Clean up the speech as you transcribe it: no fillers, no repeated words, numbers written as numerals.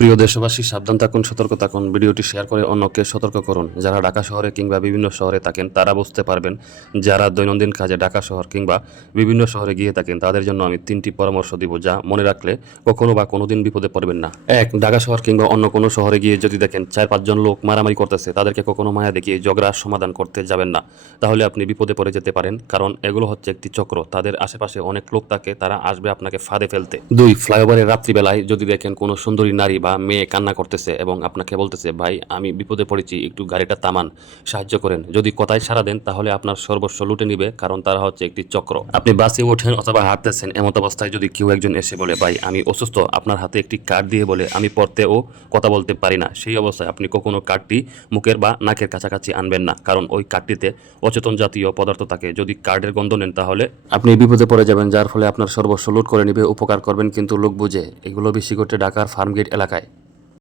প্রিয় দেশবাসী, সাবধান থাকুন, সতর্ক থাকুন। ভিডিওটি শেয়ার করে অন্যকে সতর্ক করুন। যারা ঢাকা শহরে কিংবা বিভিন্ন শহরে থাকেন তারা বুঝতে পারবেন। যারা দৈনন্দিন কাজে ঢাকা শহর কিংবা বিভিন্ন শহরে গিয়ে থাকেন তাদের জন্য আমি 3টি পরামর্শ দিব, যা মনে রাখলে কখনো বা কোনোদিন বিপদে পড়বেন না। 1. ঢাকা শহর কিংবা অন্য কোনো শহরে গিয়ে যদি দেখেন 4-5 জন লোক মারামারি করতেছে, তাদেরকে কখনো মায়া দেখিয়ে ঝগড়ার সমাধান করতে যাবেন না। তাহলে আপনি বিপদে পড়ে যেতে পারেন, কারণ এগুলো হচ্ছে একটি চক্র। তাদের আশেপাশে অনেক লোক থাকে, তারা আসবে আপনাকে ফাঁদে ফেলতে। 2. ফ্লাইওভারের রাত্রিবেলায় যদি দেখেন কোনো সুন্দরী নারী বা মেয়ে কান্না করতেছে এবং আপনাকে বলতেছে, ভাই আমি বিপদে পড়েছি, একটু গাড়িটা থামান, সাহায্য করেন, যদি কথায় সাড়া দেন তাহলে আপনার সর্বস্ব লুটে নিবে, কারণ তারা হচ্ছে একটি চক্র। আপনি বাসে ওঠেন অথবা হাঁটতেছেন, এমত অবস্থায় যদি কেউ একজন এসে বলে, ভাই আমি অসুস্থ, আপনার হাতে একটি কার্ড দিয়ে বলে আমি পড়তে ও কথা বলতে পারি না, সেই অবস্থায় আপনি কখনো কার্ডটি মুখের বা নাকের কাছাকাছি আনবেন না, কারণ ওই কার্ডটিতে অচেতন জাতীয় পদার্থ থাকে। যদি কার্ডের গন্ধ নেন তাহলে আপনি বিপদে পড়ে যাবেন, যার ফলে আপনার সর্বস্ব লুট করে নিবে। উপকার করবেন কিন্তু লোক বুঝে। এগুলো বেশি করতে ঢাকার ফার্মগেট এলাকায়।